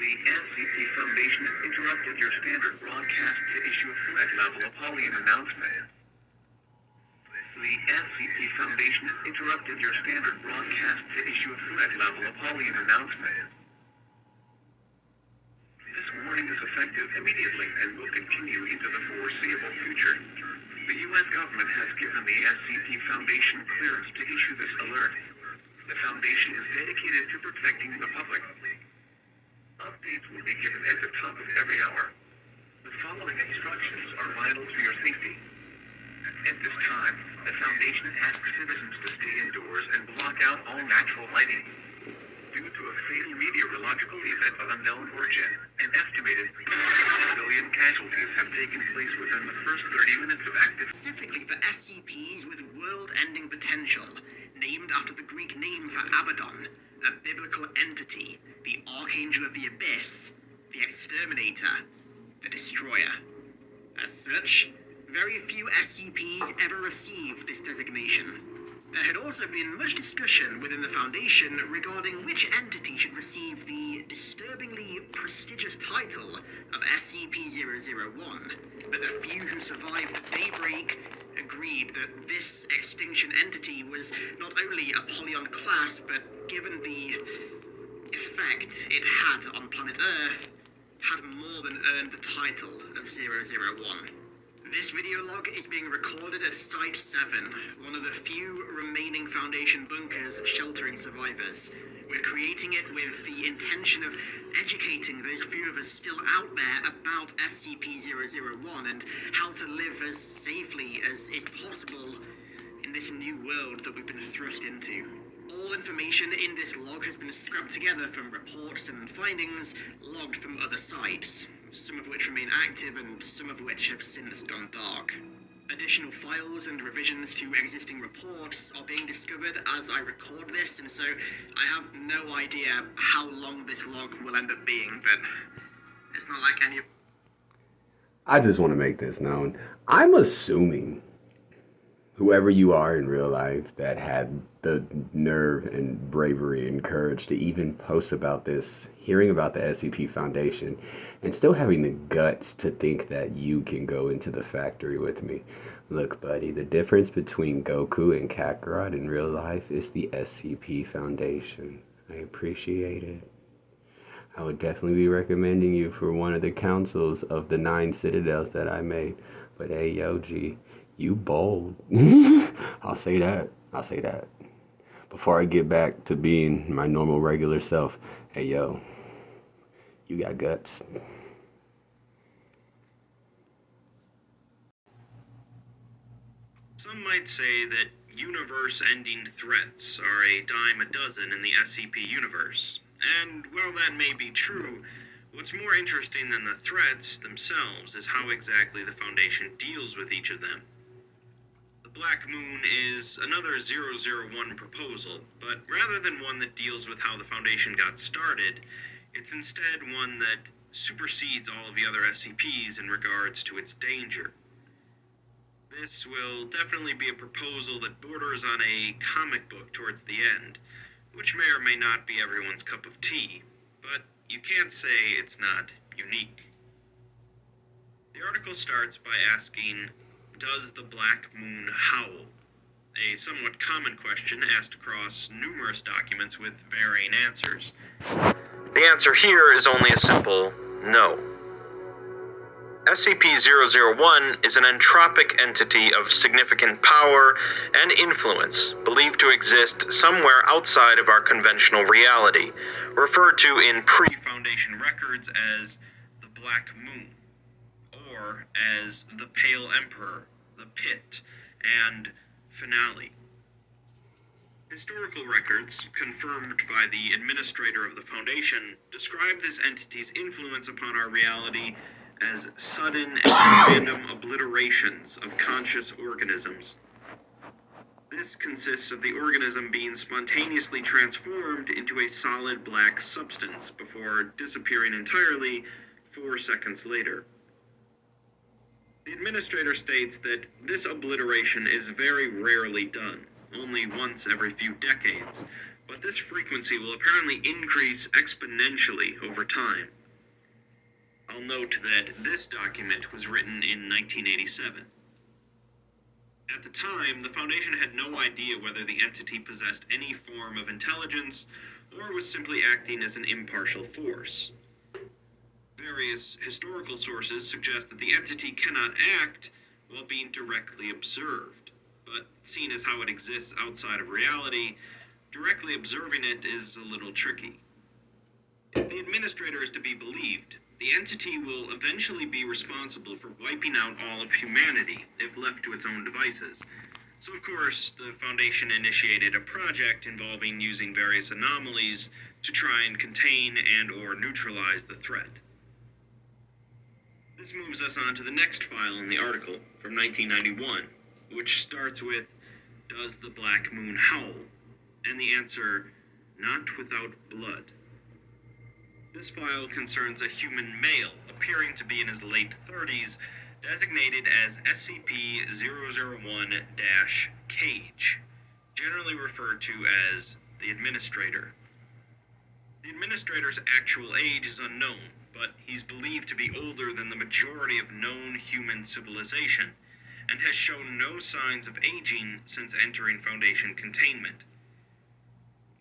The SCP Foundation interrupted your standard broadcast to issue a threat-level Apollyon announcement. The SCP Foundation interrupted your standard broadcast to issue a threat-level Apollyon announcement. This warning is effective immediately and will continue into the foreseeable future. The U.S. government has given the SCP Foundation clearance to issue this alert. The Foundation is dedicated to protecting the public. Updates will be given at the top of every hour. The following instructions are vital to your safety. At this time, the Foundation asks citizens to stay indoors and block out all natural lighting. Due to a fatal meteorological event of unknown origin, an estimated 1 billion casualties have taken place within the first 30 minutes of active... Specifically for SCPs with world-ending potential, named after the Greek name for Abaddon, a biblical entity, the Archangel of the Abyss, the Exterminator, the Destroyer. As such, very few SCPs ever received this designation. There had also been much discussion within the Foundation regarding which entity should receive the disturbingly prestigious title of SCP-001, but the few who survived the Daybreak agreed that this extinction entity was not only Apollyon class, but given the effect it had on planet Earth, had more than earned the title of 001. This video log is being recorded at Site 7, one of the few remaining Foundation bunkers sheltering survivors. We're creating it with the intention of educating those few of us still out there about SCP-001 and how to live as safely as is possible in this new world that we've been thrust into. All information in this log has been scrubbed together from reports and findings logged from other sites, some of which remain active and some of which have since gone dark. Additional files and revisions to existing reports are being discovered as I record this, and so I have no idea how long this log will end up being, but it's not like any... I just want to make this known. I'm assuming whoever you are in real life that had the nerve and bravery and courage to even post about this, hearing about the SCP Foundation, and still having the guts to think that you can go into the factory with me. Look, buddy, the difference between Goku and Kakarot in real life is the SCP Foundation. I appreciate it. I would definitely be recommending you for one of the councils of the 9 citadels that I made. But hey, yo, G, you bold. I'll say that. Before I get back to being my normal, regular self, hey, yo, you got guts. Some might say that universe-ending threats are a dime a dozen in the SCP universe. And while that may be true, what's more interesting than the threats themselves is how exactly the Foundation deals with each of them. The Black Moon is another 001 proposal, but rather than one that deals with how the Foundation got started, it's instead one that supersedes all of the other SCPs in regards to its danger. This will definitely be a proposal that borders on a comic book towards the end, which may or may not be everyone's cup of tea, but you can't say it's not unique. The article starts by asking, does the Black Moon howl? A somewhat common question asked across numerous documents with varying answers. The answer here is only a simple no. SCP-001 is an entropic entity of significant power and influence, believed to exist somewhere outside of our conventional reality, referred to in pre-Foundation records as the Black Moon, or as the Pale Emperor, the Pit, and Finale. Historical records, confirmed by the administrator of the Foundation, describe this entity's influence upon our reality as sudden and random obliterations of conscious organisms. This consists of the organism being spontaneously transformed into a solid black substance before disappearing entirely 4 seconds later. The administrator states that this obliteration is very rarely done, only once every few decades, but this frequency will apparently increase exponentially over time. I'll note that this document was written in 1987. At the time, the Foundation had no idea whether the entity possessed any form of intelligence or was simply acting as an impartial force. Various historical sources suggest that the entity cannot act while being directly observed, but seeing as how it exists outside of reality, directly observing it is a little tricky. If the administrator is to be believed, the entity will eventually be responsible for wiping out all of humanity if left to its own devices. So of course, the Foundation initiated a project involving using various anomalies to try and contain and or neutralize the threat. This moves us on to the next file in the article from 1991, which starts with, "Does the Black Moon howl?" And the answer, "Not without blood." This file concerns a human male appearing to be in his late 30s, designated as SCP-001-Cage, generally referred to as the Administrator. The Administrator's actual age is unknown, but he's believed to be older than the majority of known human civilization, and has shown no signs of aging since entering Foundation containment.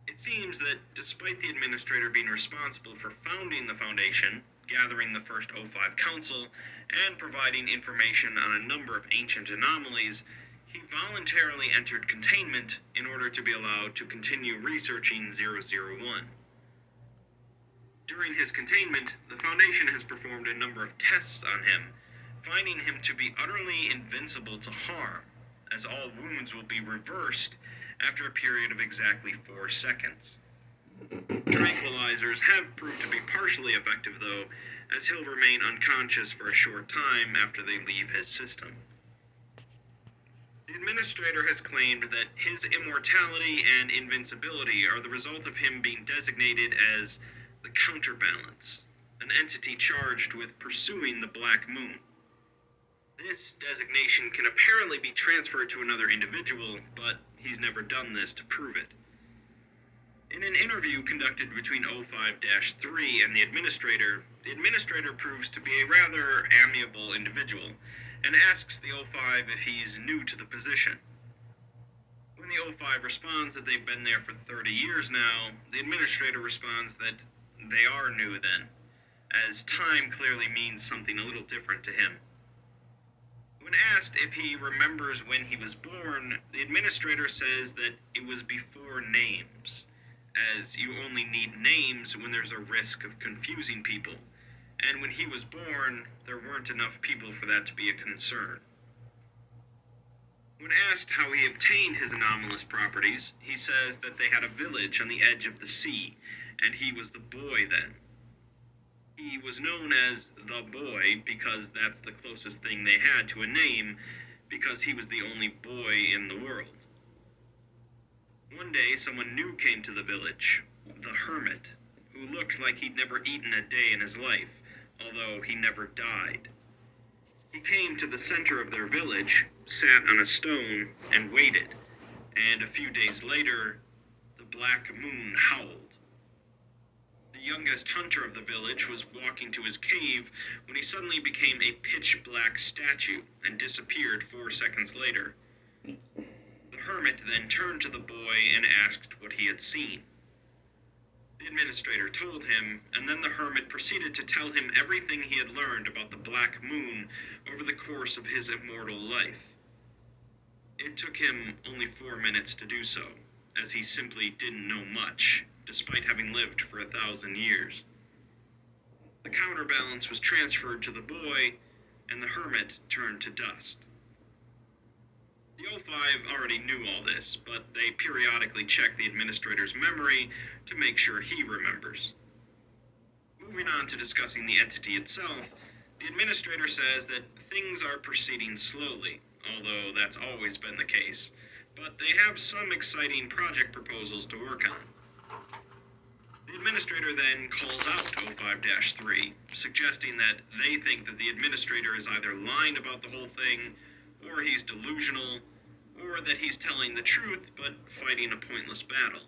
It seems that despite the Administrator being responsible for founding the Foundation, gathering the first O5 Council, and providing information on a number of ancient anomalies, he voluntarily entered containment in order to be allowed to continue researching 001. During his containment, the Foundation has performed a number of tests on him, finding him to be utterly invincible to harm, as all wounds will be reversed after a period of exactly 4 seconds. Tranquilizers have proved to be partially effective, though, as he'll remain unconscious for a short time after they leave his system. The Administrator has claimed that his immortality and invincibility are the result of him being designated as the Counterbalance, an entity charged with pursuing the Black Moon. This designation can apparently be transferred to another individual, but he's never done this to prove it. In an interview conducted between O5-3 and the Administrator proves to be a rather amiable individual, and asks the O5 if he's new to the position. When the O5 responds that they've been there for 30 years now, the Administrator responds that they are new then, as time clearly means something a little different to him. When asked if he remembers when he was born, the Administrator says that it was before names, as you only need names when there's a risk of confusing people, and when he was born, there weren't enough people for that to be a concern. When asked how he obtained his anomalous properties, he says that they had a village on the edge of the sea, and he was the boy then. He was known as the Boy because that's the closest thing they had to a name, because he was the only boy in the world. One day, someone new came to the village, the Hermit, who looked like he'd never eaten a day in his life, although he never died. He came to the center of their village, sat on a stone, and waited, and a few days later, the Black Moon howled. The youngest hunter of the village was walking to his cave when he suddenly became a pitch-black statue and disappeared 4 seconds later. The Hermit then turned to the boy and asked what he had seen. The Administrator told him, and then the Hermit proceeded to tell him everything he had learned about the Black Moon over the course of his immortal life. It took him only 4 minutes to do so, as he simply didn't know much, despite having lived for 1,000 years. The counterbalance was transferred to the boy, and the Hermit turned to dust. The O5 already knew all this, but they periodically check the Administrator's memory to make sure he remembers. Moving on to discussing the entity itself, the Administrator says that things are proceeding slowly, although that's always been the case, but they have some exciting project proposals to work on. The Administrator then calls out O5-3, suggesting that they think that the Administrator is either lying about the whole thing, or he's delusional, or that he's telling the truth but fighting a pointless battle.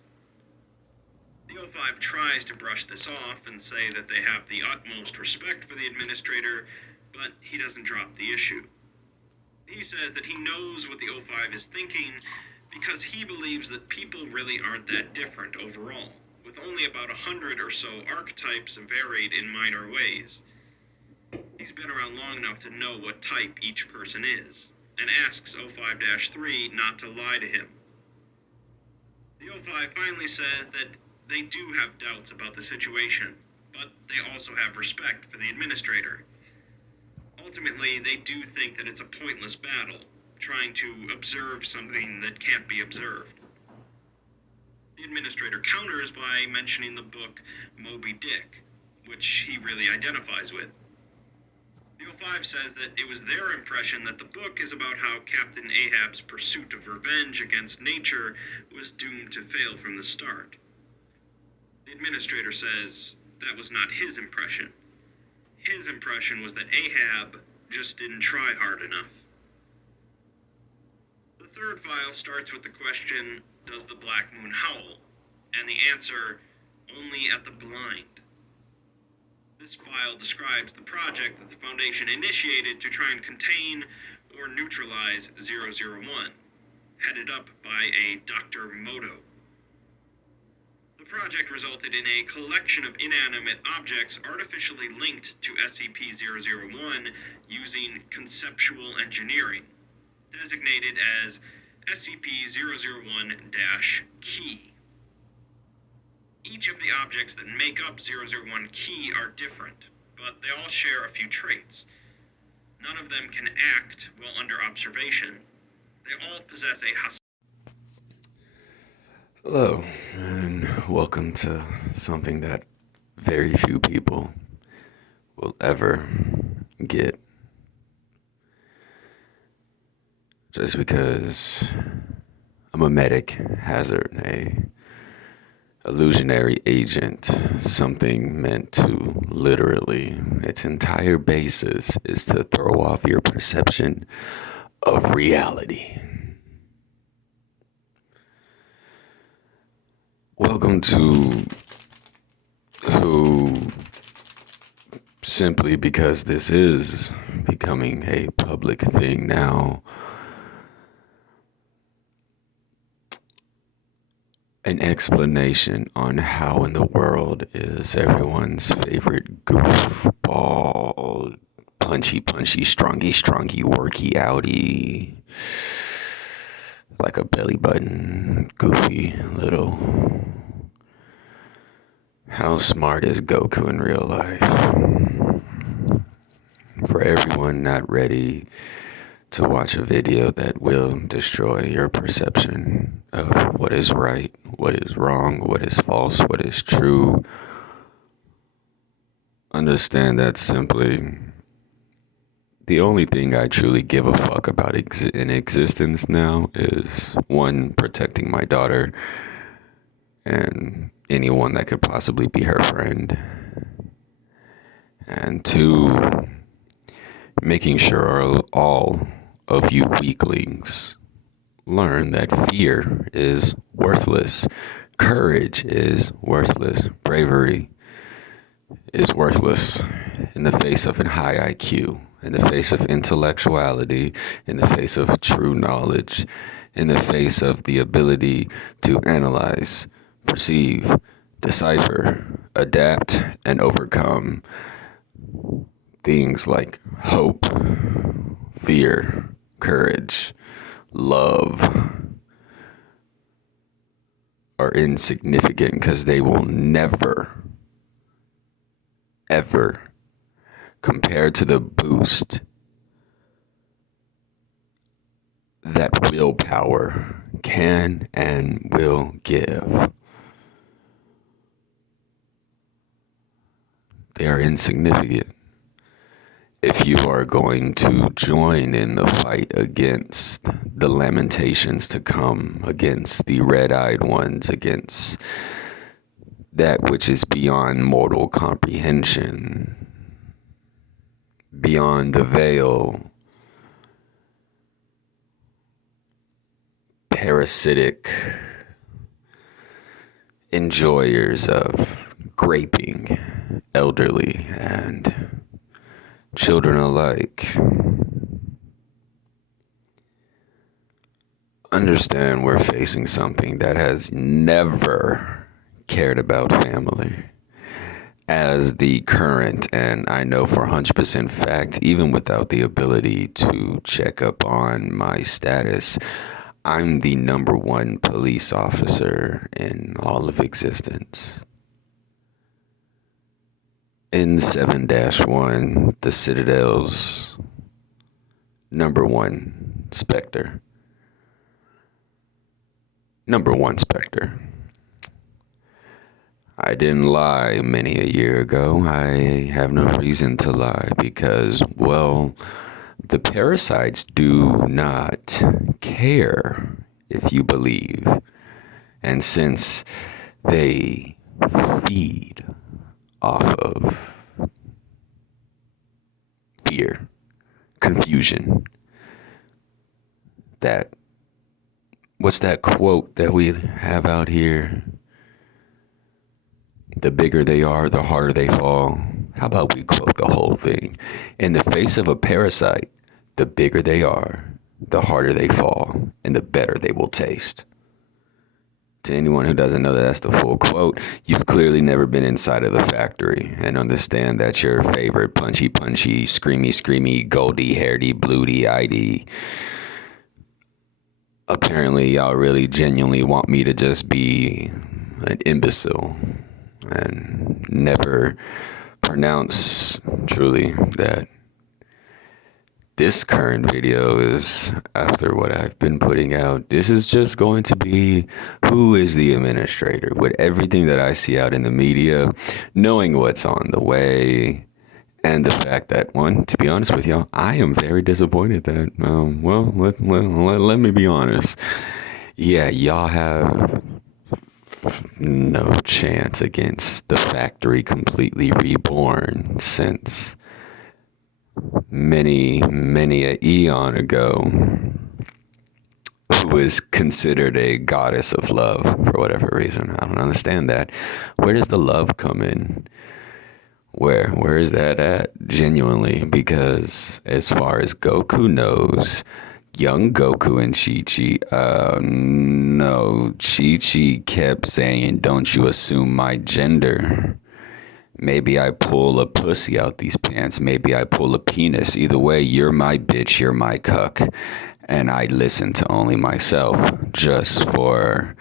The O5 tries to brush this off and say that they have the utmost respect for the administrator, but he doesn't drop the issue. He says that he knows what the O5 is thinking because he believes that people really aren't that different overall, with only about 100 or so archetypes varied in minor ways. He's been around long enough to know what type each person is, and asks O5-3 not to lie to him. The O5 finally says that they do have doubts about the situation, but they also have respect for the administrator. Ultimately, they do think that it's a pointless battle, trying to observe something that can't be observed. The administrator counters by mentioning the book Moby Dick, which he really identifies with. The O5 says that it was their impression that the book is about how Captain Ahab's pursuit of revenge against nature was doomed to fail from the start. The administrator says that was not his impression. His impression was that Ahab just didn't try hard enough. The third file starts with the question, does the Black Moon howl? And the answer, only at the blind. This file describes the project that the Foundation initiated to try and contain or neutralize 001, headed up by a Dr. Moto. The project resulted in a collection of inanimate objects artificially linked to SCP-001 using conceptual engineering, designated as SCP-001-Key. Each of the objects that make up 001 Key are different, but they all share a few traits. None of them can act while under observation. They all possess a Hello, and welcome to something that very few people will ever get. Just because I'm a medic hazard, a illusionary agent, something meant to literally, its entire basis is to throw off your perception of reality. Welcome to Who, simply because this is becoming a public thing now, an explanation on how in the world is everyone's favorite goofball, punchy, strongy, worky, outy, like a belly button, goofy little. How smart is Goku in real life? For everyone not ready to watch a video that will destroy your perception of what is right, what is wrong, what is false, what is true, understand that simply the only thing I truly give a fuck about in existence now is, one, protecting my daughter and anyone that could possibly be her friend, and two, making sure all of you weaklings learn that fear is worthless, courage is worthless, bravery is worthless in the face of a high IQ, in the face of intellectuality, in the face of true knowledge, in the face of the ability to analyze, perceive, decipher, adapt, and overcome things like hope, fear, courage, love are insignificant because they will never, ever compare to the boost that willpower can and will give. They are insignificant. If you are going to join in the fight against the lamentations to come, against the red-eyed ones, against that which is beyond mortal comprehension, beyond the veil, parasitic, enjoyers of graping, elderly and children alike, understand we're facing something that has never cared about family. As the current, and I know for 100% fact, even without the ability to check up on my status, I'm the number one police officer in all of existence. In 7-1, the Citadel's number one Spectre. Number one Spectre. I didn't lie many a year ago. I have no reason to lie because, well, the parasites do not care if you believe. And since they feed off of fear, confusion, what's that quote that we have out here? The bigger they are, the harder they fall. How about we quote the whole thing? In the face of a parasite, the bigger they are, the harder they fall, and the better they will taste. To anyone who doesn't know that that's the full quote, you've clearly never been inside of the factory and understand that your favorite punchy, screamy, goldy, hairdy, bluedy, eyedy. Apparently, y'all really genuinely want me to just be an imbecile and never pronounce truly that this current video is, after what I've been putting out, this is just going to be who is the administrator with everything that I see out in the media, knowing what's on the way, and the fact that, one, to be honest with y'all, I am very disappointed that, let me be honest. Yeah, y'all have no chance against the factory completely reborn since many a eon ago, who was considered a goddess of love for whatever reason. I don't understand that. Where does the love come in? Where is that at? Genuinely, because as far as Goku knows, young Goku and Chi-Chi, no, Chi-Chi kept saying, don't you assume my gender. Maybe I pull a pussy out these pants. Maybe I pull a penis. Either way, you're my bitch, you're my cuck. And I listen to only myself just for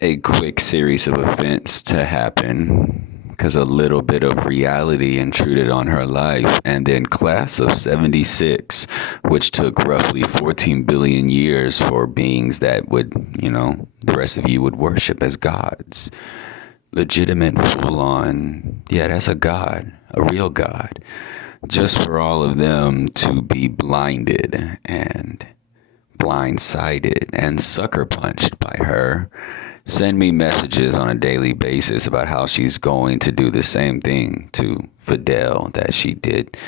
a quick series of events to happen. Because a little bit of reality intruded on her life. And then class of 76, which took roughly 14 billion years for beings that would, the rest of you would worship as gods. Legitimate, full-on, yeah, that's a god, a real god. Just for all of them to be blinded and blindsided and sucker punched by her. Send me messages on a daily basis about how she's going to do the same thing to Fidel that she did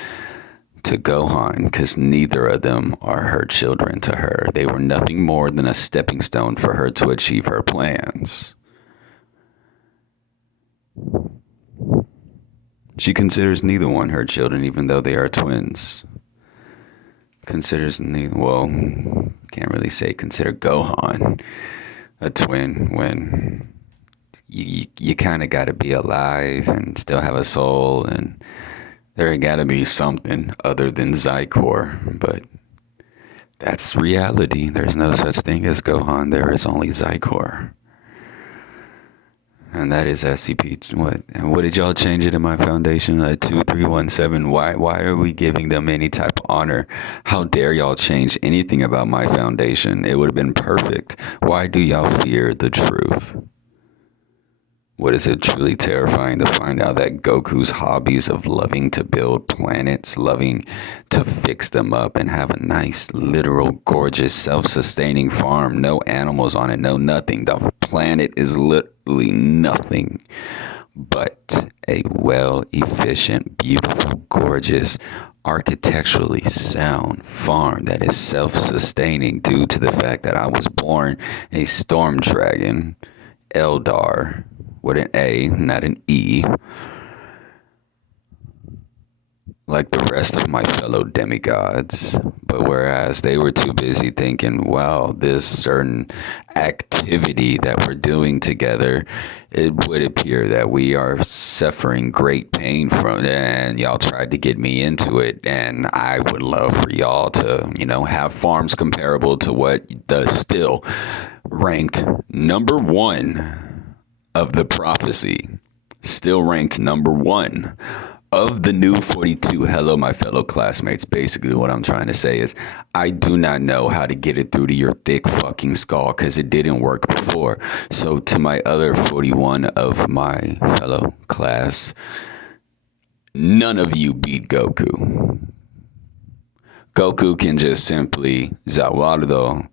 to Gohan, because neither of them are her children to her. They were nothing more than a stepping stone for her to achieve her plans. She considers neither one her children, even though they are twins. Considers neither, well, can't really say consider Gohan a twin when you kind of got to be alive and still have a soul, and there got to be something other than Zykor, but that's reality. There's no such thing as Gohan. There is only Zykor. And that is SCP. What did y'all change it in my foundation? 2317. Why are we giving them any type of honor? How dare y'all change anything about my foundation? It would have been perfect. Why do y'all fear the truth? What is it truly terrifying to find out that Goku's hobbies of loving to build planets, loving to fix them up and have a nice, literal, gorgeous, self-sustaining farm, no animals on it, no nothing. The planet is literally nothing but a well, efficient, beautiful, gorgeous, architecturally sound farm that is self-sustaining due to the fact that I was born a storm dragon, Eldar, with an A, not an E, like the rest of my fellow demigods. But whereas they were too busy thinking, wow, this certain activity that we're doing together, it would appear that we are suffering great pain from it, and y'all tried to get me into it. And I would love for y'all to, have farms comparable to what the still ranked number one of the prophecy, still ranked number one of the new 42. Hello, my fellow classmates. Basically, what I'm trying to say is I do not know how to get it through to your thick fucking skull because it didn't work before. So to my other 41 of my fellow class, none of you beat Goku. Goku can just simply Zawardo,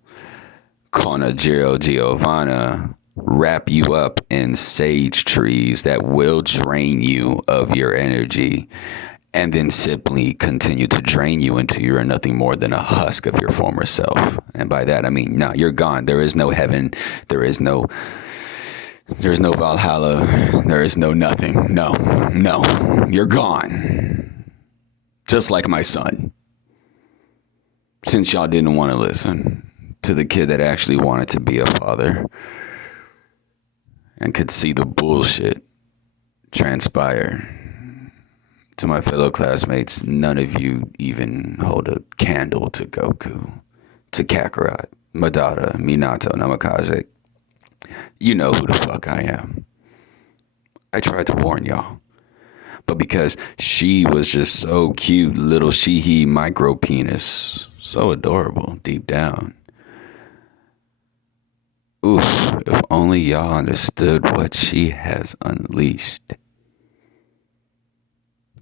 Konajiro Giovanna, wrap you up in sage trees that will drain you of your energy and then simply continue to drain you until you're nothing more than a husk of your former self. And by that I mean, no, you're gone. There is no heaven. There's no Valhalla. There is no nothing. No, you're gone. Just like my son. Since y'all didn't want to listen to the kid that actually wanted to be a father and could see the bullshit transpire. To my fellow classmates, none of you even hold a candle to Goku, to Kakarot, Madara, Minato, Namikaze. You know who the fuck I am. I tried to warn y'all. But because she was just so cute, little she-he micro penis, so adorable deep down. Oof, if only y'all understood what she has unleashed.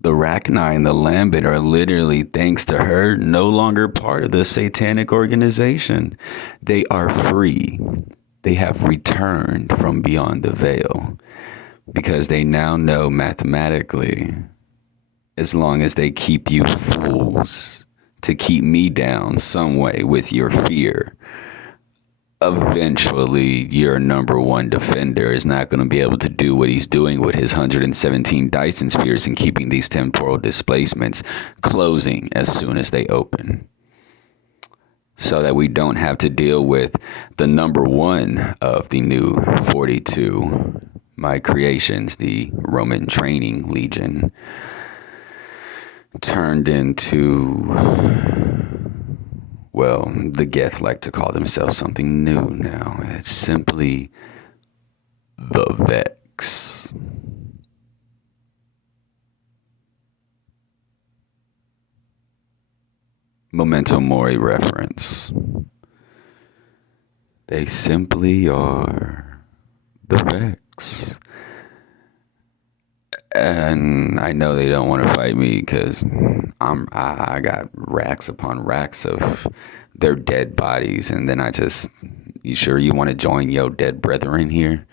The Rachni and the Lambent are literally, thanks to her, no longer part of the satanic organization. They are free. They have returned from beyond the veil because they now know mathematically, as long as they keep you fools to keep me down some way with your fear, eventually your number one defender is not going to be able to do what he's doing with his 117 Dyson spheres and keeping these temporal displacements closing as soon as they open. So that we don't have to deal with the number one of the new 42, my creations, the Roman Training Legion, turned into... well, the Geth like to call themselves something new now. It's simply the Vex. Memento Mori reference. They simply are the Vex. And I know they don't want to fight me because I got racks upon racks of their dead bodies, and then you sure you want to join your dead brethren here?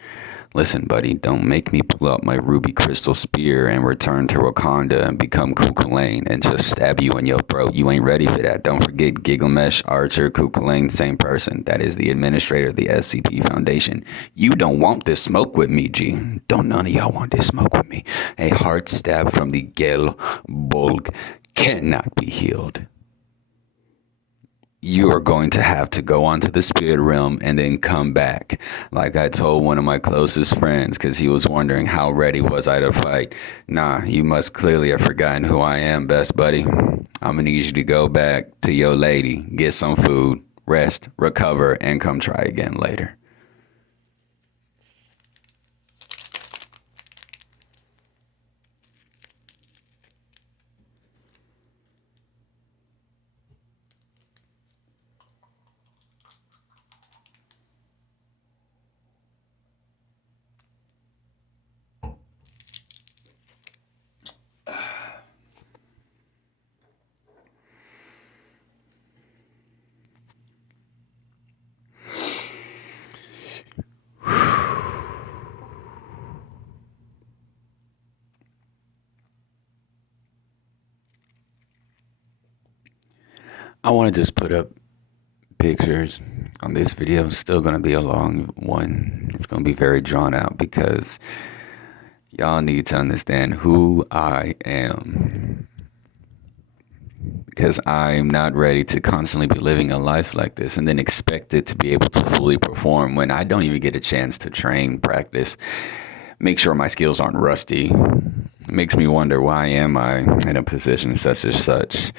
Listen, buddy, don't make me pull out my ruby crystal spear and return to Wakanda and become Kukulane and just stab you in your throat. You ain't ready for that. Don't forget Gilgamesh, Archer, Kukulane, same person. That is the administrator of the SCP Foundation. You don't want this smoke with me, G. Don't none of y'all want this smoke with me. A heart stab from the Gel Bolg cannot be healed. You are going to have to go onto the spirit realm and then come back. Like I told one of my closest friends, because he was wondering how ready was I to fight. Nah, you must clearly have forgotten who I am, best buddy. I'm gonna need you to go back to your lady, get some food, rest, recover, and come try again later. I want to just put up pictures on this video. It's still going to be a long one. It's going to be very drawn out because y'all need to understand who I am. Because I'm not ready to constantly be living a life like this and then expect it to be able to fully perform when I don't even get a chance to train, practice, make sure my skills aren't rusty. It makes me wonder, why am I in a position such as such?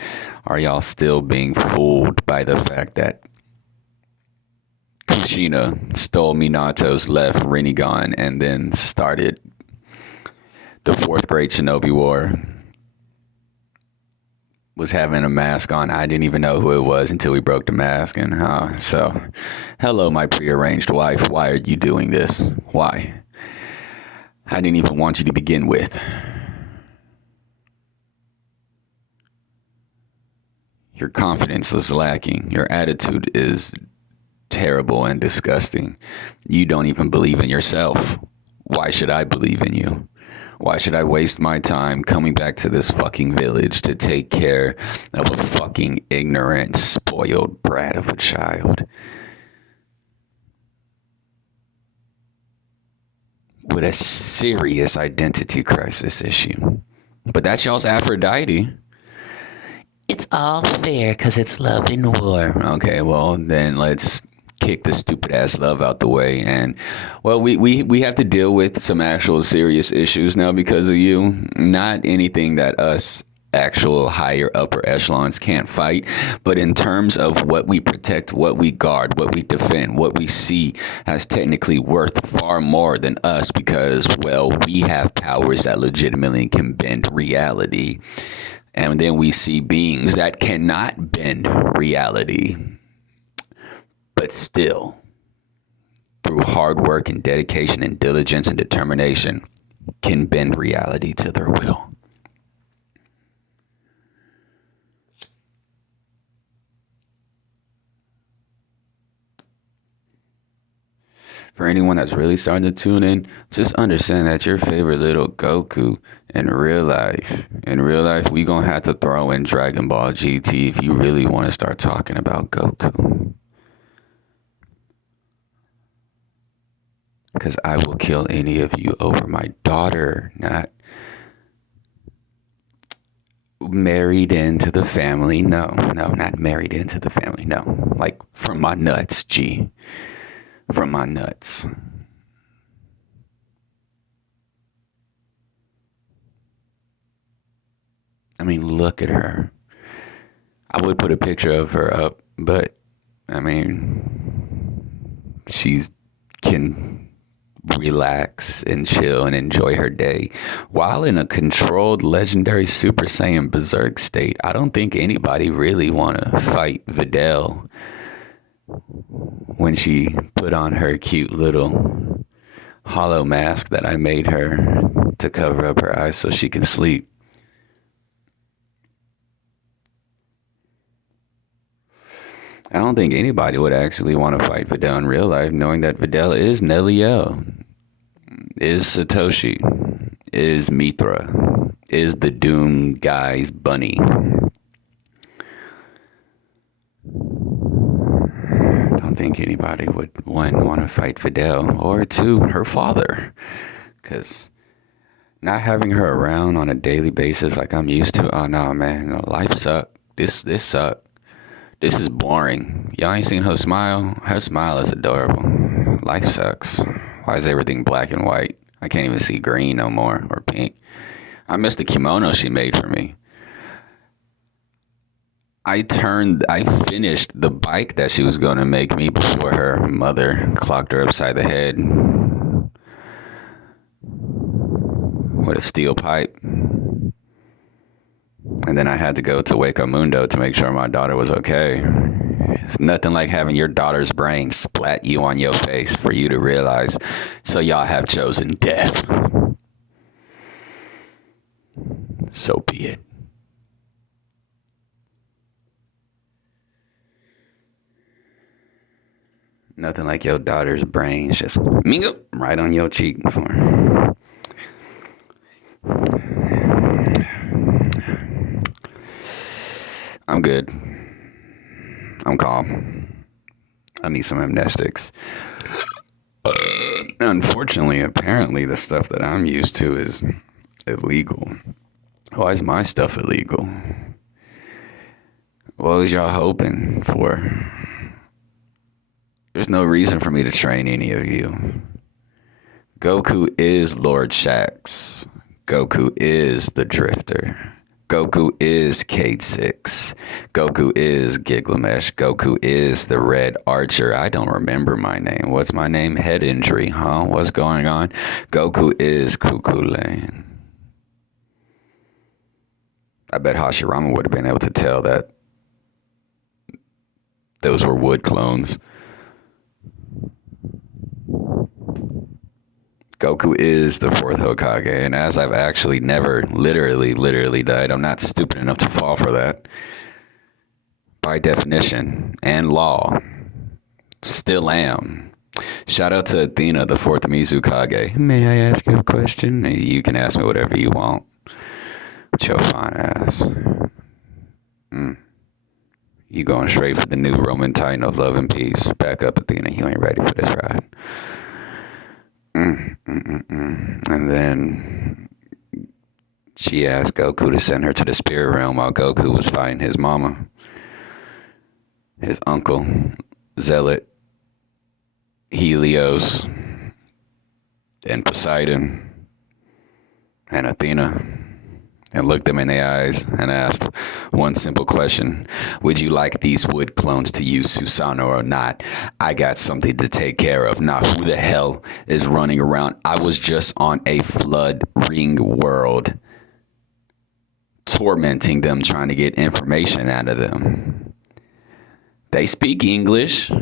Are y'all still being fooled by the fact that Kushina stole Minato's left Rinnegan and then started the 4th grade Shinobi War? Was having a mask on. I didn't even know who it was until we broke the mask. And so, hello, my prearranged wife. Why are you doing this? Why? I didn't even want you to begin with. Your confidence is lacking. Your attitude is terrible and disgusting. You don't even believe in yourself. Why should I believe in you? Why should I waste my time coming back to this fucking village to take care of a fucking ignorant, spoiled brat of a child? With a serious identity crisis issue. But that's y'all's Aphrodite. It's all fair because it's love and war. Okay, well, then let's kick the stupid ass love out the way. And, well, we have to deal with some actual serious issues now because of you. Not anything that us actual higher upper echelons can't fight, but in terms of what we protect, what we guard, what we defend, what we see as technically worth far more than us because, well, we have powers that legitimately can bend reality. And then we see beings that cannot bend reality, but still, through hard work and dedication and diligence and determination, can bend reality to their will. For anyone that's really starting to tune in, just understand that your favorite little Goku in real life, we gonna have to throw in Dragon Ball GT if you really want to start talking about Goku. Because I will kill any of you over my daughter, not married into the family. No, not married into the family. No, like from my nuts, G. From my nuts. I mean, look at her. I would put a picture of her up, but I mean, she's can relax and chill and enjoy her day while in a controlled legendary Super Saiyan Berserk state. I don't think anybody really want to fight Videl when she put on her cute little hollow mask that I made her to cover up her eyes so she can sleep. I don't think anybody would actually want to fight Videl in real life, knowing that Videl is Neliel, is Satoshi, is Mithra, is the Doom guy's bunny. I don't think anybody would, one, want to fight Videl, or two, her father, because not having her around on a daily basis like I'm used to, oh no, man, life sucked. This sucked. This is boring. Y'all ain't seen her smile? Her smile is adorable. Life sucks. Why is everything black and white? I can't even see green no more, or pink. I miss the kimono she made for me. I finished the bike that she was going to make me before her mother clocked her upside the head with a steel pipe. And then I had to go to Waco Mundo to make sure my daughter was okay. It's nothing like having your daughter's brain splat you on your face for you to realize, so y'all have chosen death. So be it. Nothing like your daughter's brains just mingle right on your cheek before. I'm good. I'm calm. I need some amnestics. Unfortunately, apparently, the stuff that I'm used to is illegal. Why is my stuff illegal? What was y'all hoping for? There's no reason for me to train any of you. Goku is Lord Shaxx. Goku is the Drifter. Goku is Kate 6. Goku is Giglamesh. Goku is the Red Archer. I don't remember my name. What's my name? Head injury, huh? What's going on? Goku is Cuckoo Lane. I bet Hashirama would have been able to tell that those were wood clones. Goku is the fourth Hokage, and as I've actually never literally died, I'm not stupid enough to fall for that. By definition and law, still am. Shout out to Athena, the fourth Mizukage. May I ask you a question? You can ask me whatever you want. With your fine ass. You going straight for the new Roman titan of love and peace. Back up, Athena. You ain't ready for this ride. And then she asked Goku to send her to the spirit realm while Goku was fighting his mama, his uncle, Zealot, Helios, and Poseidon, and Athena, and looked them in the eyes and asked one simple question. Would you like these wood clones to use Susanoo or not? I got something to take care of. Now, who the hell is running around? I was just on a flood ring world, tormenting them, trying to get information out of them. They speak English.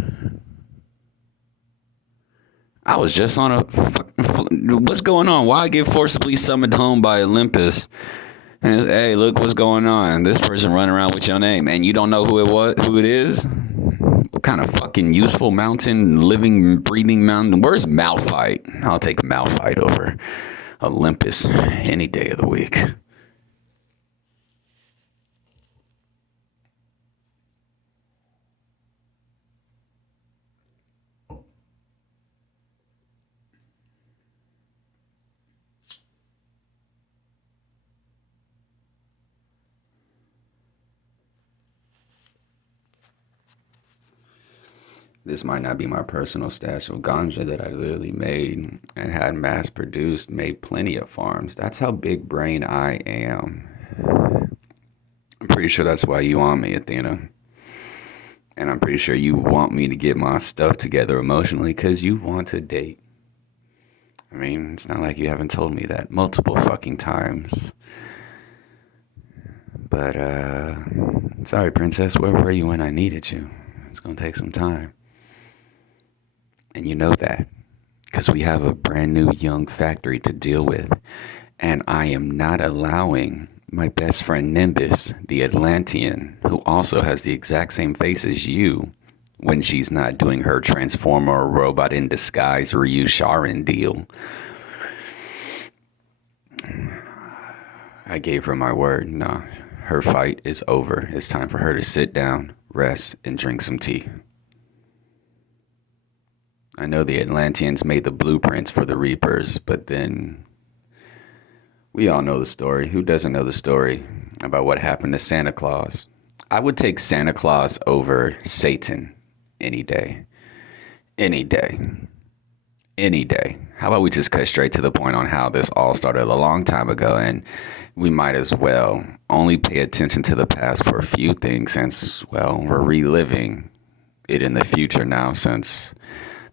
I was just on a what's going on? Why get forcibly summoned home by Olympus? And hey, look what's going on. This person running around with your name, and you don't know who it is? What kind of fucking useful mountain, living, breathing mountain? Where's Malphite? I'll take Malphite over Olympus any day of the week. This might not be my personal stash of ganja that I literally made and had mass produced, made plenty of farms. That's how big brain I am. I'm pretty sure that's why you want me, Athena. And I'm pretty sure you want me to get my stuff together emotionally because you want to date. I mean, it's not like you haven't told me that multiple fucking times. But, sorry, princess, where were you when I needed you? It's gonna take some time. And you know that, because we have a brand new young factory to deal with. And I am not allowing my best friend Nimbus, the Atlantean, who also has the exact same face as you, when she's not doing her Transformer or Robot in Disguise Ryu Sharon deal. I gave her my word. No, her fight is over. It's time for her to sit down, rest, and drink some tea. I know the Atlanteans made the blueprints for the Reapers, but then we all know the story. Who doesn't know the story about what happened to Santa Claus? I would take Santa Claus over Satan any day. Any day. Any day. How about we just cut straight to the point on how this all started a long time ago, and we might as well only pay attention to the past for a few things since, well, we're reliving it in the future now since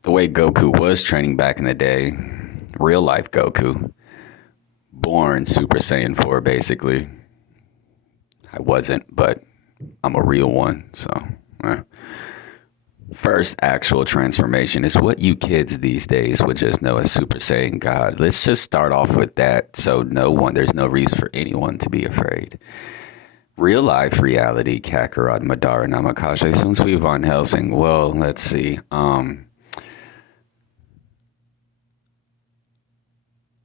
the way Goku was training back in the day, real life Goku, born Super Saiyan 4 basically. I wasn't, but I'm a real one, so. First actual transformation is what you kids these days would just know as Super Saiyan God. Let's just start off with that so there's no reason for anyone to be afraid. Real life reality, Kakarot, Madara, Namakaze, Sunsui, Von Helsing. Well, let's see.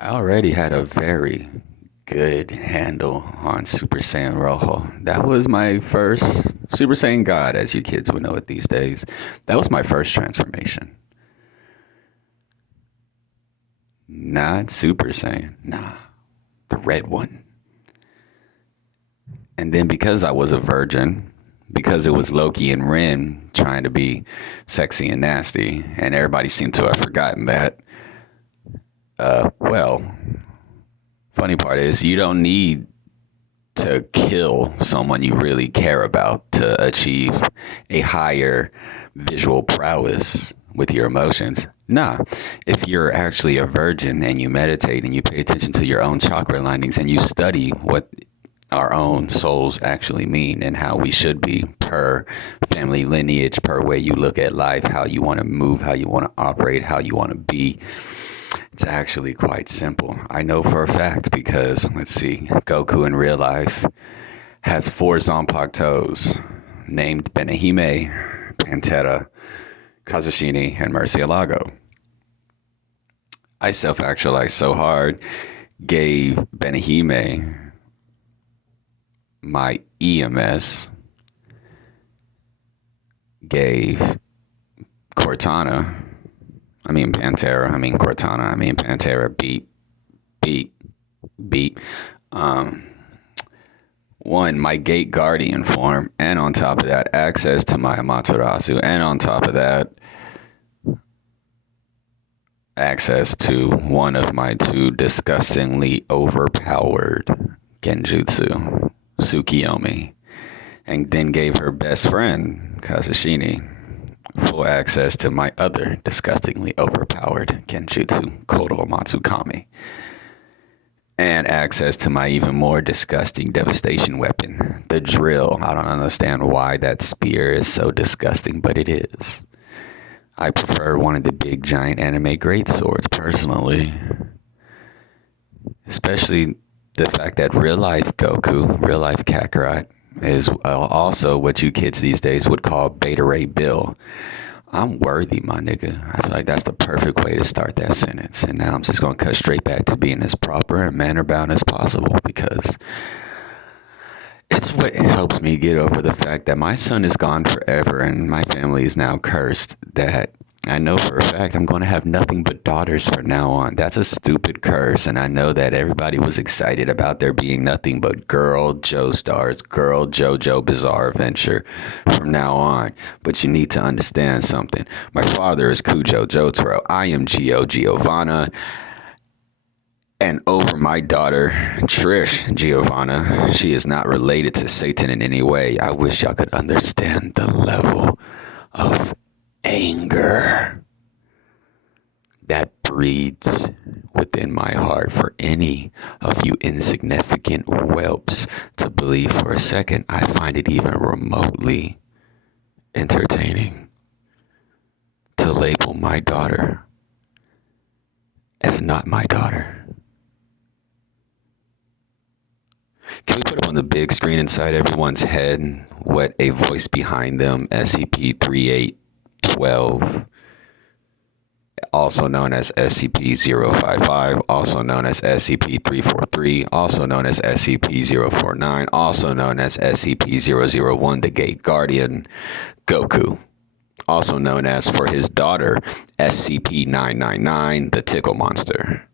I already had a very good handle on Super Saiyan Rojo. That was my first Super Saiyan God, as you kids would know it these days. That was my first transformation. Not Super Saiyan. Nah, the red one. And then because I was a virgin, because it was Loki and Ren trying to be sexy and nasty, and everybody seemed to have forgotten that, well, funny part is you don't need to kill someone you really care about to achieve a higher visual prowess with your emotions. Nah, if you're actually a virgin and you meditate and you pay attention to your own chakra linings and you study what our own souls actually mean and how we should be per family lineage, per way you look at life, how you want to move, how you want to operate, how you want to be, it's actually quite simple. I know for a fact because, let's see, Goku in real life has 4 Zanpakutos named Benihime, Pantera, Kazushini, and Murcielago. I self-actualized so hard, gave Benihime my EMS, gave Pantera, beep, beep, beep. One, my Gate Guardian form, and on top of that, access to my Amaterasu, and on top of that, access to one of my 2 disgustingly overpowered genjutsu, Tsukiyomi, and then gave her best friend, Kazushini, full access to my other disgustingly overpowered genjutsu, Kodo Matsukami, and access to my even more disgusting devastation weapon, the drill. I don't understand why that spear is so disgusting, but it is. I prefer one of the big giant anime greatswords personally, especially the fact that real life Goku, real life Kakarot, is also what you kids these days would call Beta Ray Bill. I'm worthy, my nigga. I feel like that's the perfect way to start that sentence. And now I'm just going to cut straight back to being as proper and manner-bound as possible because it's what helps me get over the fact that my son is gone forever and my family is now cursed, that I know for a fact I'm going to have nothing but daughters from now on. That's a stupid curse, and I know that everybody was excited about there being nothing but girl Joestars, girl JoJo Bizarre Adventure from now on. But you need to understand something. My father is Kujo Jotaro. I am Gio Giovanna. And over my daughter, Trish Giovanna, she is not related to Satan in any way. I wish y'all could understand the level of anger that breeds within my heart for any of you insignificant whelps to believe for a second I find it even remotely entertaining to label my daughter as not my daughter. Can we put up on the big screen inside everyone's head what a voice behind them, SCP-3812, also known as SCP-055, also known as SCP-343, also known as SCP-049, also known as SCP-001, the Gate Guardian, Goku, also known as, for his daughter, SCP-999, the Tickle Monster.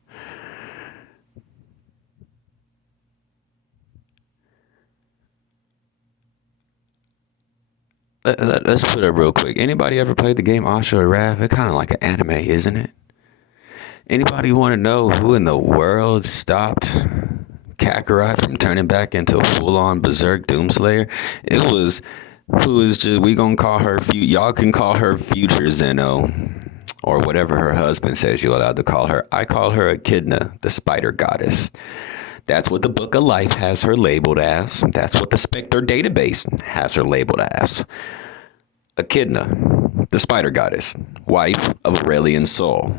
Let's put up real quick. Anybody ever played the game Asha Wrath? It's kind of like an anime, isn't it? Anybody want to know who in the world stopped Kakarot from turning back into a full-on berserk Doomslayer? It was, who is just, we gonna call her, y'all can call her Future Xeno, or whatever her husband says you're allowed to call her. I call her Echidna, the spider goddess. That's what the Book of Life has her labeled as. That's what the Spectre database has her labeled as. Echidna, the spider goddess, wife of Aurelian Sol,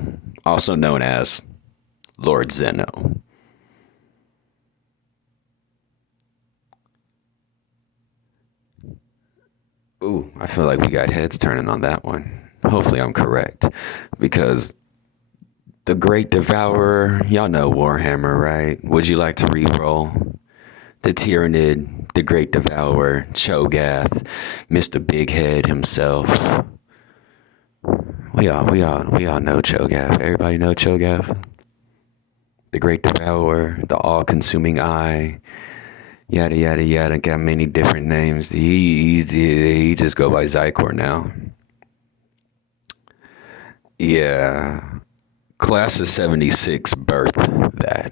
also known as Lord Xeno. Ooh, I feel like we got heads turning on that one. Hopefully I'm correct, because the Great Devourer, y'all know Warhammer, right? Would you like to re-roll the Tyrannid, the Great Devourer, Cho'Gath, Mr. Big Head himself. We all know Cho'Gath. Everybody know Cho'Gath? The Great Devourer, the All-Consuming Eye, yada yada yada. Got many different names. He just go by Xycor now. Yeah, Class of 76 birthed that.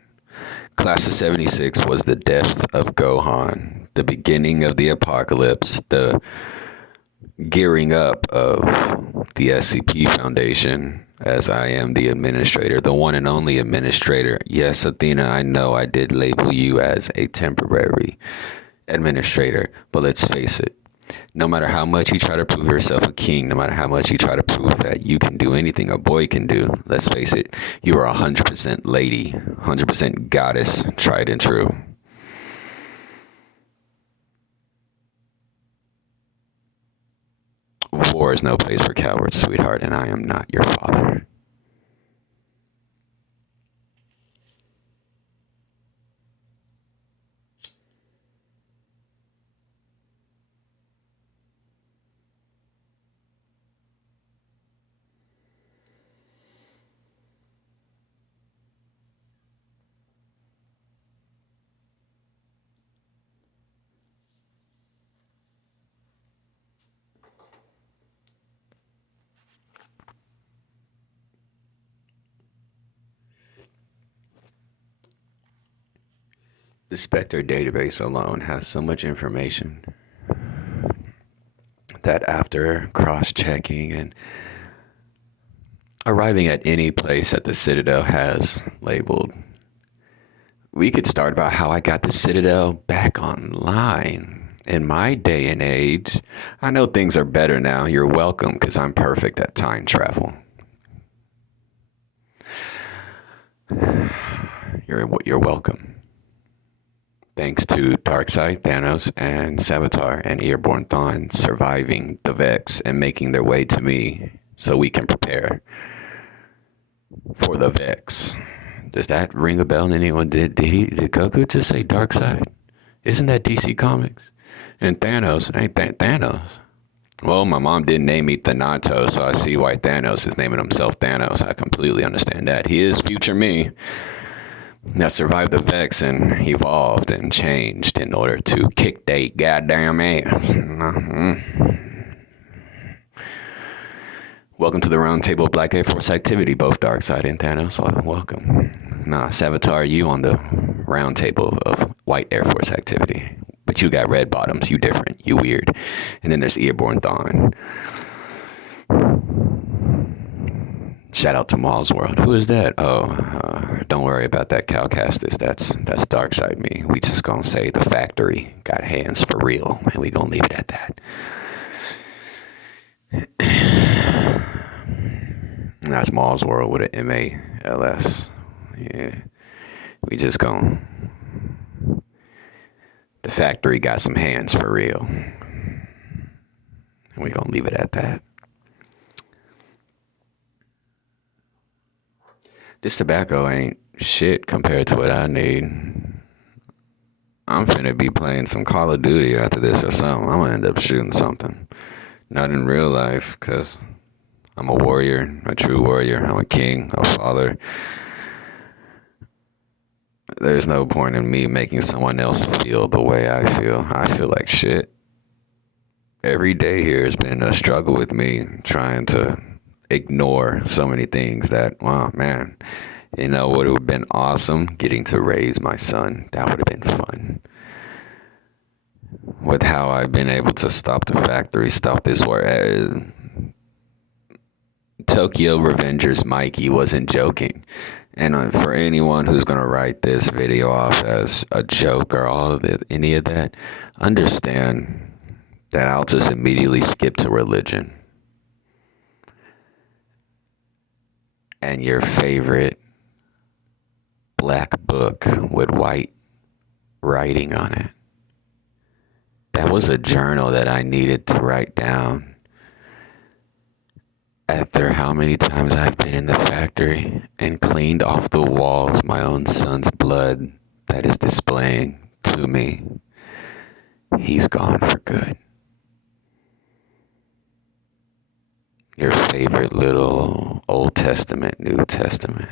Class of 76 was the death of Gohan, the beginning of the apocalypse, the gearing up of the SCP Foundation, as I am the administrator, the one and only administrator. Yes, Athena, I know I did label you as a temporary administrator, but let's face it, no matter how much you try to prove yourself a king, no matter how much you try to prove that you can do anything a boy can do, let's face it, you are 100% lady, 100% goddess, tried and true. War is no place for cowards, sweetheart, and I am not your father. The Spectre database alone has so much information that after cross-checking and arriving at any place that the Citadel has labeled, we could start about how I got the Citadel back online. In my day and age, I know things are better now. You're welcome, because I'm perfect at time travel. You're welcome. Thanks to Darkseid, Thanos, and Savitar and Airborne Thawne surviving the Vex and making their way to me so we can prepare for the Vex. Does that ring a bell to anyone? Did Goku just say Darkseid? Isn't that DC Comics? And Thanos, ain't that Thanos? Well, my mom didn't name me Thanatos, so I see why Thanos is naming himself Thanos. I completely understand that. He is future me that survived the Vex and evolved and changed in order to kick they goddamn ass. Welcome to the round table of Black Air Force activity, both Darkseid and Thanos. Welcome. Nah, Savitar, you on the round table of White Air Force activity. But you got red bottoms, you different, you weird. And then there's Airborne Thawne. Shout out to Maul's World. Who is that? Don't worry about that, Calcastus. That's Darkseid me. We just gonna say the factory got hands for real, and we gonna leave it at that. That's Maul's World with an M-A-L-S. Yeah, we just gonna. The factory got some hands for real, and we gonna leave it at that. This tobacco ain't shit compared to what I need. I'm finna be playing some Call of Duty after this or something. I'm gonna end up shooting something. Not in real life, because I'm a warrior, a true warrior. I'm a king, a father. There's no point in me making someone else feel the way I feel. I feel like shit. Every day here has been a struggle with me trying to ignore so many things that, wow, man, you know what would have been awesome? Getting to raise my son. That would have been fun. With how I've been able to stop the factory, stop this war. Tokyo Revengers Mikey wasn't joking. And for anyone who's going to write this video off as a joke or any of that, understand that I'll just immediately skip to religion. And your favorite black book with white writing on it. That was a journal that I needed to write down after how many times I've been in the factory and cleaned off the walls my own son's blood that is displaying to me, he's gone for good. Your favorite little Old Testament, New Testament.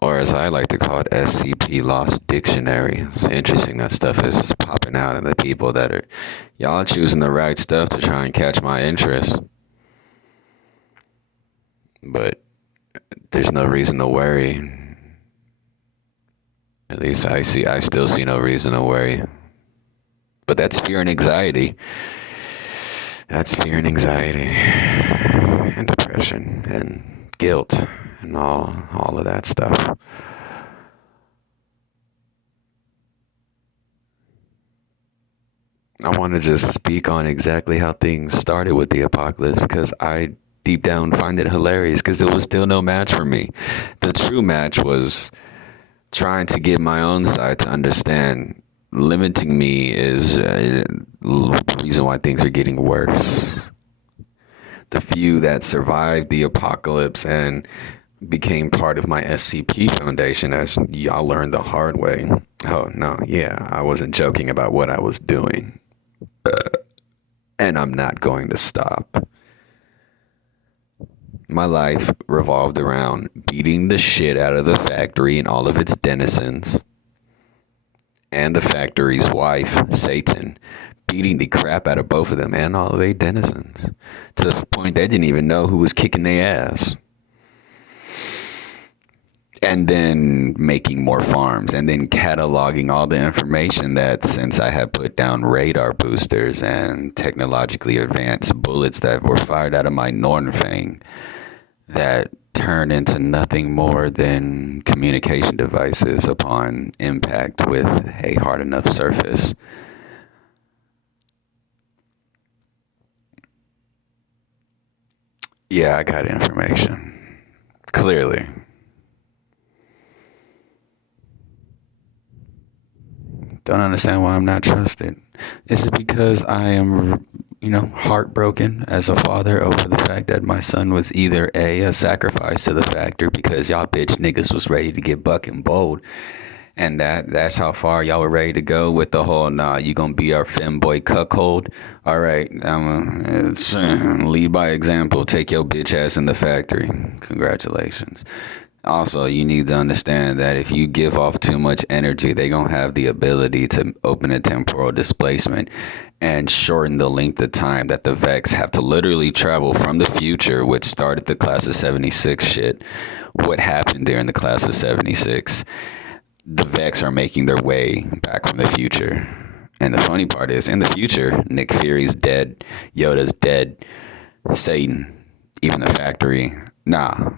Or as I like to call it, SCP Lost Dictionary. It's interesting that stuff is popping out, and the people that are, y'all choosing the right stuff to try and catch my interest. But there's no reason to worry. At least I still see no reason to worry. But that's fear and anxiety. That's fear and anxiety. And depression and guilt and all of that stuff. I want to just speak on exactly how things started with the apocalypse, because I deep down find it hilarious, because it was still no match for me. The true match was trying to get my own side to understand limiting me is the reason why things are getting worse. The few that survived the apocalypse and became part of my SCP Foundation, as y'all learned the hard way. Oh, no, yeah, I wasn't joking about what I was doing. And I'm not going to stop. My life revolved around beating the shit out of the factory and all of its denizens, and the factory's wife, Satan, beating the crap out of both of them and all of their denizens, to the point they didn't even know who was kicking their ass. And then making more farms, and then cataloging all the information that, since I had put down radar boosters and technologically advanced bullets that were fired out of my Nornfang, that turned into nothing more than communication devices upon impact with a hard enough surface. Yeah, I got information. Clearly. Don't understand why I'm not trusted. Is it because I am, heartbroken as a father over the fact that my son was either a sacrifice to the factor because y'all bitch niggas was ready to get buck and bold, and that's how far y'all were ready to go with the whole, nah, you gonna be our femboy cuckold? All right, lead by example. Take your bitch ass in the factory. Congratulations. Also, you need to understand that if you give off too much energy, they're going to have the ability to open a temporal displacement and shorten the length of time that the Vex have to literally travel from the future, which started the Class of 76 shit. What happened during the Class of 76? The Vex are making their way back from the future. And the funny part is, in the future, Nick Fury's dead, Yoda's dead, Satan, even the factory. Nah.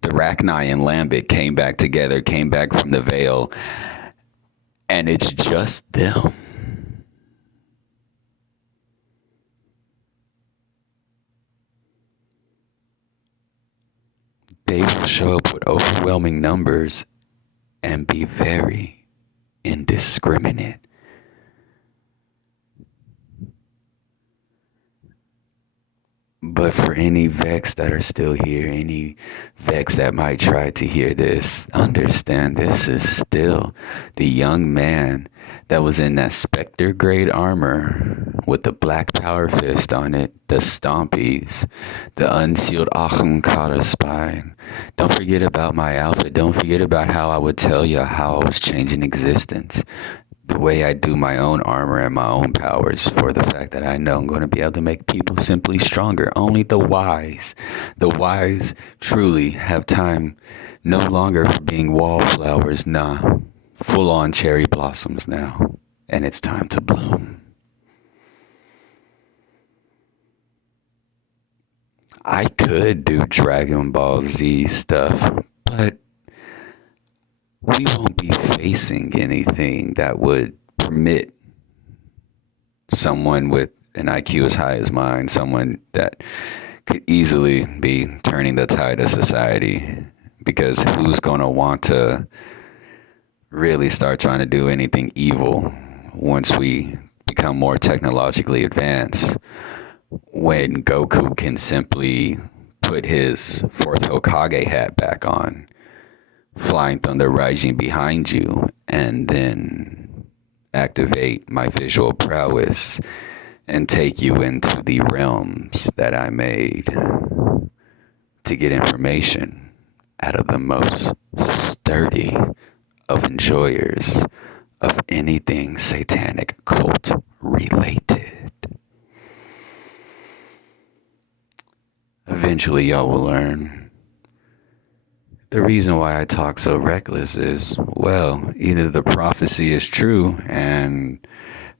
The Rachni and Lambit came back together, came back from the veil, and it's just them. They will show up with overwhelming numbers and be very indiscriminate. But for any Vex that are still here, any Vex that might try to hear this, understand this is still the young man that was in that Spectre grade armor with the black power fist on it, the stompies, the unsealed Ahamkara spine. Don't forget about my outfit. Don't forget about how I would tell you how I was changing existence. The way I do my own armor and my own powers, for the fact that I know I'm going to be able to make people simply stronger. Only the wise truly have time no longer for being wallflowers. Nah, full on cherry blossoms now. And it's time to bloom. I could do Dragon Ball Z stuff, but we won't be facing anything that would permit someone with an IQ as high as mine, someone that could easily be turning the tide of society, because who's going to want to really start trying to do anything evil once we become more technologically advanced, when Goku can simply put his fourth Hokage hat back on Flying Thunder Rising behind you, and then activate my visual prowess and take you into the realms that I made to get information out of the most sturdy of enjoyers of anything satanic cult related. Eventually, y'all will learn. The reason why I talk so reckless is, well, either the prophecy is true and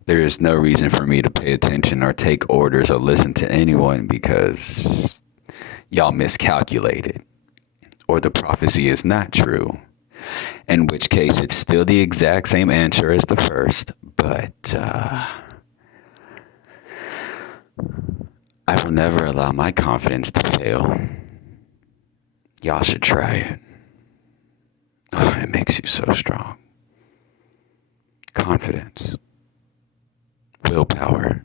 there is no reason for me to pay attention or take orders or listen to anyone because y'all miscalculated, or the prophecy is not true, in which case it's still the exact same answer as the first, but I will never allow my confidence to fail. Y'all should try it. Oh, it makes you so strong. Confidence. Willpower.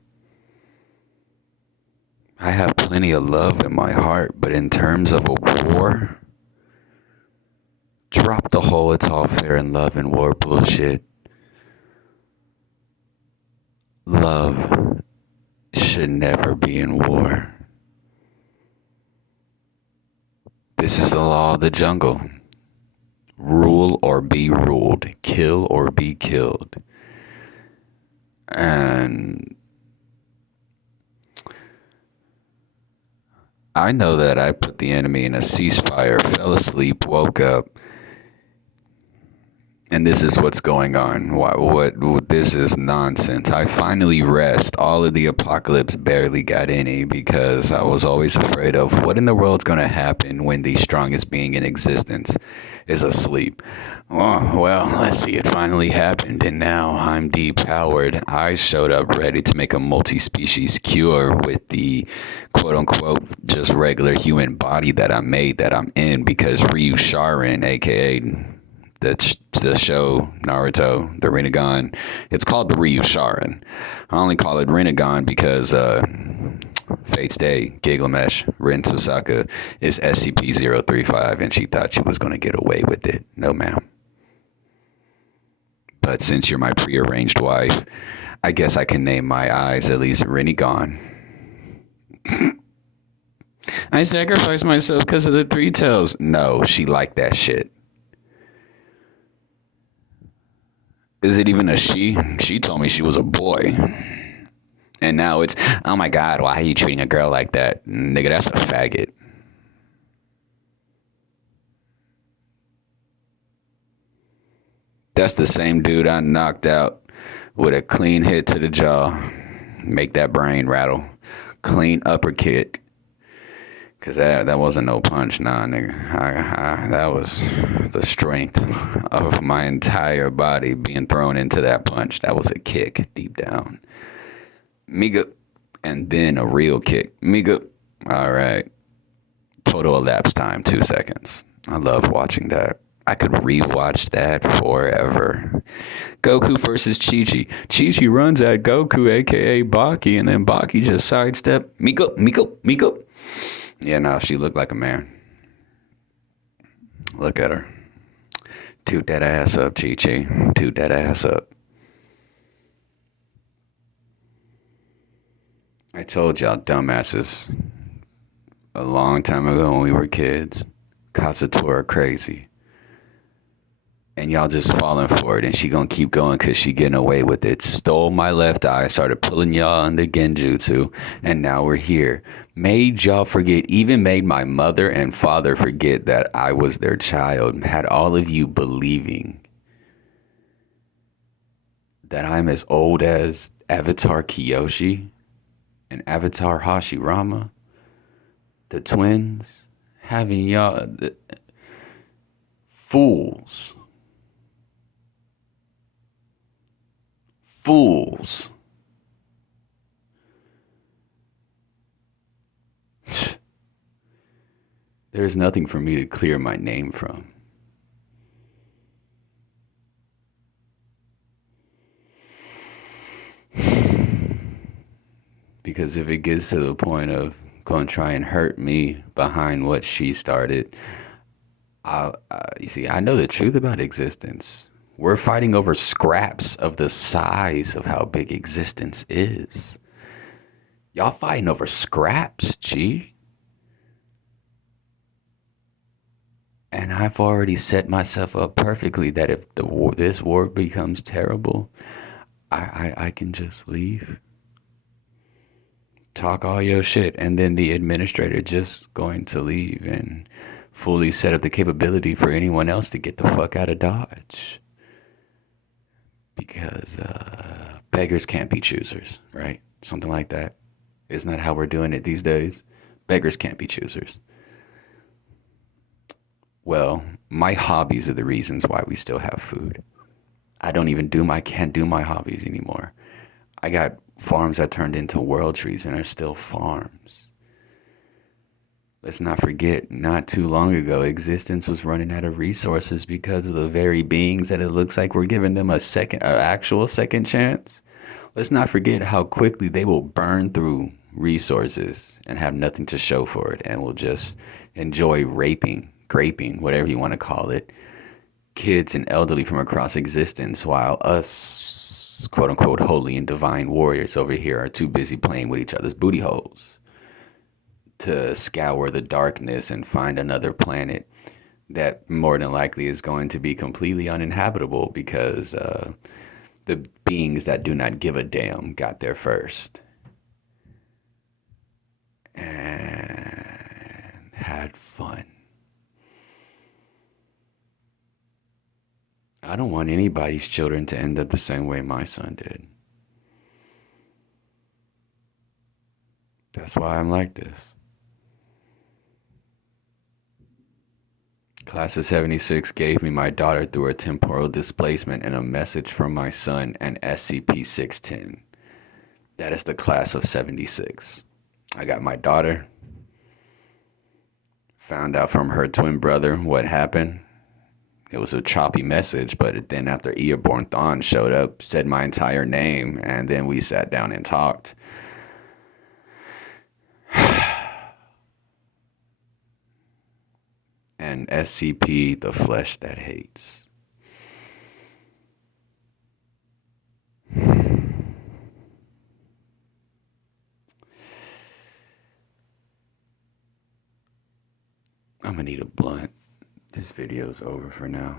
I have plenty of love in my heart, but in terms of a war, drop the whole it's all fair in love and war bullshit. Love should never be in war. This is the law of the jungle. Rule or be ruled. Kill or be killed. And I know that I put the enemy in a ceasefire, fell asleep, woke up, and this is what's going on. What this is nonsense. I finally rest. All of the apocalypse barely got any because I was always afraid of what in the world's going to happen when the strongest being in existence is asleep. Oh, well, let's see. It finally happened, and now I'm depowered. I showed up ready to make a multi-species cure with the quote-unquote just regular human body that I made, that I'm in, because Ryu Sharin, a.k.a. the show Naruto, the Rinnegan, it's called the Ryu Sharin. I only call it Rinnegan because Fate's Day, Gilgamesh, Rin Susaka is SCP-035, and she thought she was going to get away with it. No, ma'am. But since you're my prearranged wife, I guess I can name my eyes at least Rinnegan. I sacrificed myself because of the three tails. No, she liked that shit. Is it even a she? She told me she was a boy. And now it's, oh my God, why are you treating a girl like that? Nigga, that's a faggot. That's the same dude I knocked out with a clean hit to the jaw. Make that brain rattle. Clean upper kick. Because that wasn't no punch, nah, nigga. That was the strength of my entire body being thrown into that punch. That was a kick deep down. Miga. And then a real kick. Miga. All right. Total elapsed time, 2 seconds. I love watching that. I could rewatch that forever. Goku versus Chi-Chi. Chi-Chi runs at Goku, a.k.a. Baki, and then Baki just sidestep. Miko. Yeah, no, she looked like a man. Look at her. Toot that ass up, Chi-Chi. Toot that ass up. I told y'all dumbasses a long time ago when we were kids. Kasatora crazy. And y'all just falling for it, and she gonna keep going because she getting away with it. Stole my left eye, started pulling y'all under genjutsu, and now we're here. Made y'all forget, even made my mother and father forget that I was their child. Had all of you believing that I'm as old as Avatar Kyoshi and Avatar Hashirama, the twins, having y'all fools. Fools. There's nothing for me to clear my name from. Because if it gets to the point of going to try and hurt me behind what she started, You see, I know the truth about existence. We're fighting over scraps of the size of how big existence is. Y'all fighting over scraps, G. And I've already set myself up perfectly that if this war becomes terrible, I can just leave. Talk all your shit, and then the administrator just going to leave and fully set up the capability for anyone else to get the fuck out of Dodge. Because beggars can't be choosers, right? Something like that. Isn't that how we're doing it these days? Beggars can't be choosers. Well, my hobbies are the reasons why we still have food. I can't do my hobbies anymore. I got farms that turned into world trees and are still farms. Let's not forget, not too long ago, existence was running out of resources because of the very beings that it looks like we're giving them an actual second chance. Let's not forget how quickly they will burn through resources and have nothing to show for it, and will just enjoy graping, whatever you want to call it, kids and elderly from across existence, while us, quote unquote, holy and divine warriors over here are too busy playing with each other's booty holes to scour the darkness and find another planet that more than likely is going to be completely uninhabitable because the beings that do not give a damn got there first and had fun. I don't want anybody's children to end up the same way my son did. That's why I'm like this. Class of 76 gave me my daughter through a temporal displacement and a message from my son and SCP-610. That is the class of 76. I got my daughter. Found out from her twin brother what happened. It was a choppy message, but then after Earborn Thon showed up, said my entire name, and then we sat down and talked. And SCP, the flesh that hates. I'm gonna need a blunt. This video's over for now.